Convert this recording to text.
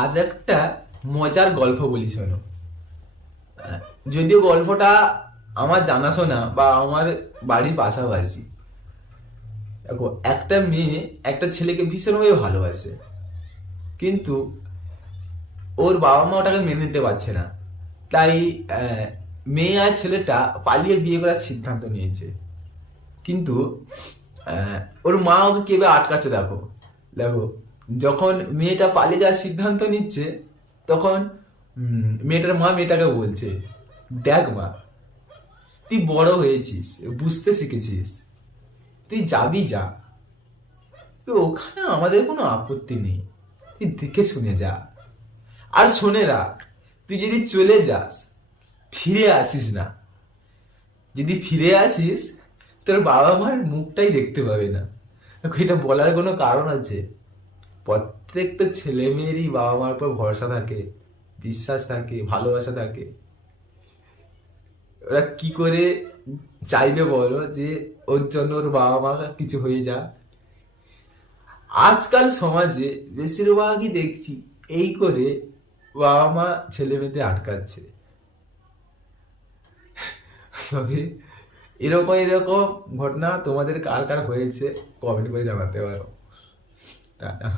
আজ একটা মজার গল্প বলি শোনো। যদিও গল্পটা আমার জানাশোনা বা আমার বাড়ির পাশাপাশি। দেখো, একটা মেয়ে একটা ছেলেকে ভীষণভাবে ভালোবাসে, কিন্তু ওর বাবা মা ওটাকে মেনে নিতে পারছে না। তাই মেয়ে আর ছেলেটা পালিয়ে বিয়ে করার সিদ্ধান্ত নিয়েছে। কিন্তু ওর মা ওকে কেবে আটকাচ্ছে। দেখো দেখো, যখন মেয়েটা পালিয়ে যাওয়ার সিদ্ধান্ত নিচ্ছে, তখন মেয়েটার মা মেয়েটাকে বলছে, দেখ মা, তুই বড় হয়েছিস, বুঝতে শিখেছিস, তুই যাবি যা, তো ওখানে আমাদের কোনো আপত্তি নেই, তুই দেখে শুনে যা। আর শোনে রাখ, তুই যদি চলে যাস, ফিরে আসিস না। যদি ফিরে আসিস, তোর বাবা মার মুখটাই দেখতে পাবে না। দেখো, এটা বলার কোনো কারণ আছে। প্রত্যেকটা ছেলে মেয়েরই বাবা মার উপর ভরসা থাকে, বিশ্বাস থাকে, ভালোবাসা থাকে। ওরা কি করে চাইবে বলো যে ওর জন্য ওর বাবা মা কিছু হয়ে যাক? আজকাল সমাজে বেশিরভাগই দেখছি এই করে বাবা মা ছেলে মেয়েদের আটকাচ্ছে। তবে এরকম এরকম ঘটনা তোমাদের কার কার হয়েছে কমেন্ট করে জানাতে পারো। টাটা।